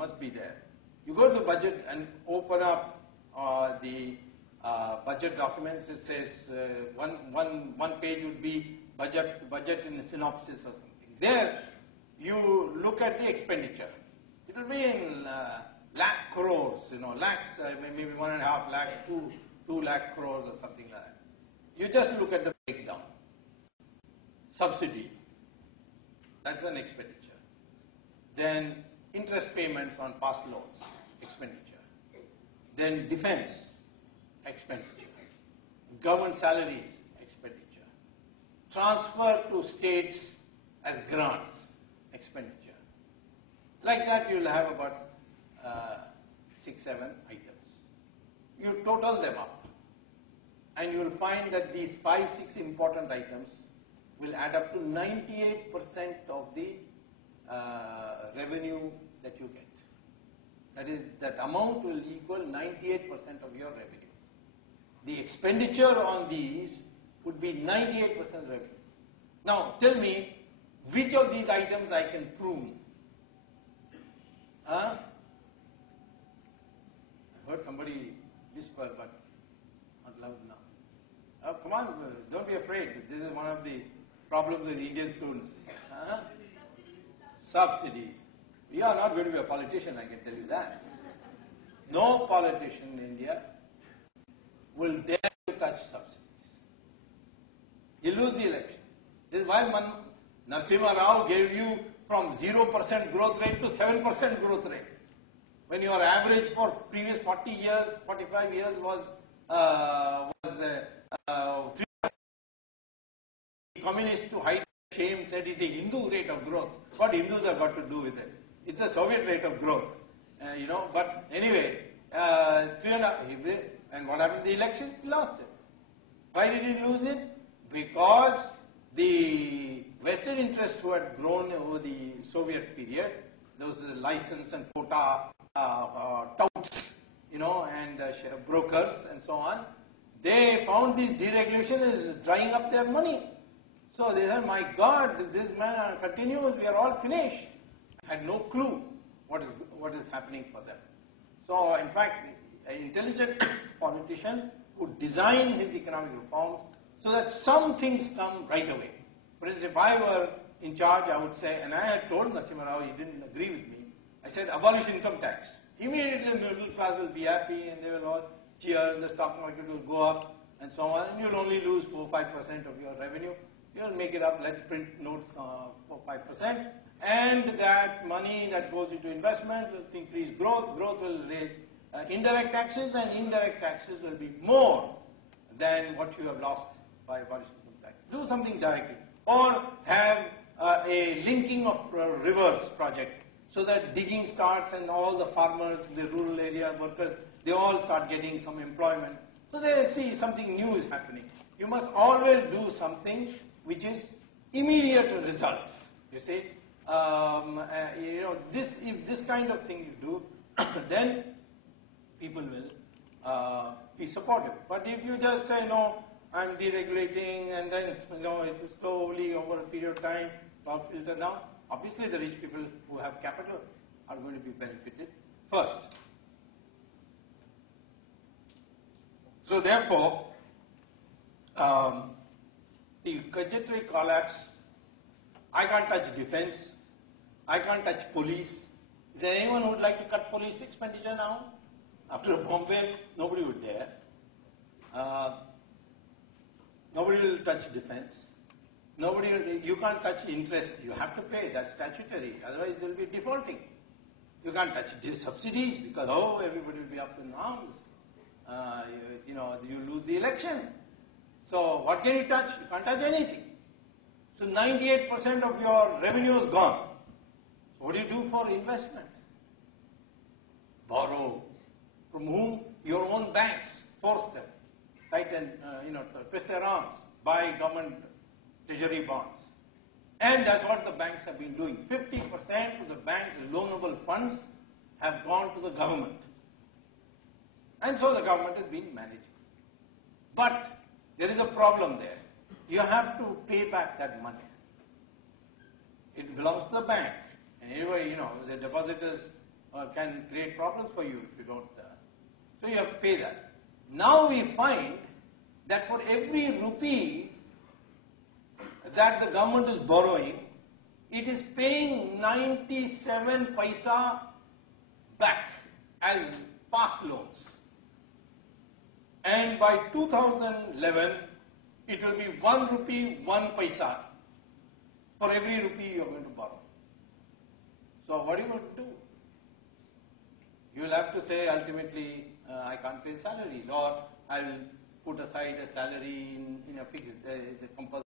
must be there. You go to the budget and open up the budget documents. It says one page would be budget in a synopsis or something. There, you look at the expenditure. It will be in lakh crores, lakhs, maybe 1.5 lakh, 2 lakh crores or something like that. You just look at the breakdown. Subsidy, that's an expenditure. Then interest payments on past loans, expenditure. Then defense, expenditure. Government salaries, expenditure. Transfer to states as grants, expenditure. Like that, you will have about 6, 7 items. You total them up, and you will find that these 5, 6 important items will add up to 98% of the revenue that you get. That is, that amount will equal 98% of your revenue. The expenditure on these would be 98% revenue. Now, tell me, which of these items I can prune? I heard somebody whisper, but not loud enough. Come on, don't be afraid. This is one of the problems with Indian students. Subsidies. You are not going to be a politician, I can tell you that. No politician in India will dare to touch subsidies. You lose the election. This is why Narasimha Rao gave you from 0% growth rate to 7% growth rate. When your average for previous 40 years, 45 years was 3%. Communists, to hide shame, said it's a Hindu rate of growth. What Hindus have got to do with it? It's a Soviet rate of growth, But anyway, 3.5. And what happened in the election? He lost it. Why did he lose it? Because the Western interests who had grown over the Soviet period, those license and quota touts, and brokers and so on, they found this deregulation is drying up their money. So they said, my God, if this man continues, we are all finished. Had no clue what is happening for them. So in fact, an intelligent politician would design his economic reforms so that some things come right away. For instance, if I were in charge, I would say, and I had told Narasimha Rao, he didn't agree with me, I said, abolish income tax. Immediately the middle class will be happy and they will all cheer and the stock market will go up and so on, and you'll only lose 4-5% of your revenue. You'll make it up, let's print notes for 5%, and that money that goes into investment will increase growth, growth will raise indirect taxes, and indirect taxes will be more than what you have lost by abolishing income tax. Do something directly, or have a linking of rivers project, so that digging starts and all the farmers, the rural area workers, they all start getting some employment. So they see something new is happening. You must always do something which is immediate results. You see, if this kind of thing you do, then people will be supportive. But if you just say, no, I'm deregulating, and then it will slowly over a period of time all filter down, obviously the rich people who have capital are going to be benefited first. So therefore, the budgetary collapse, I can't touch defense, I can't touch police. Is there anyone who would like to cut police expenditure now? After Bombay, nobody would dare. Nobody will touch defense. You can't touch interest, you have to pay, that's statutory, otherwise there will be defaulting. You can't touch subsidies because, everybody will be up in arms. You lose the election. So what can you touch? You can't touch anything. So 98% of your revenue is gone. So what do you do for investment? Borrow. From whom? Your own banks force them. Tighten, twist their arms. Buy government treasury bonds. And that's what the banks have been doing. 50% of the bank's loanable funds have gone to the government. And so the government has been managing. But there is a problem there. You have to pay back that money. It belongs to the bank. And anyway, the depositors can create problems for you if you don't. So you have to pay that. Now we find that for every rupee that the government is borrowing, it is paying 97 paisa back as past loans. And by 2011, it will be 1 rupee, 1 paisa for every rupee you are going to borrow. So what are you going to do? You will have to say ultimately, I can't pay salaries, or I will put aside a salary in a fixed compulsory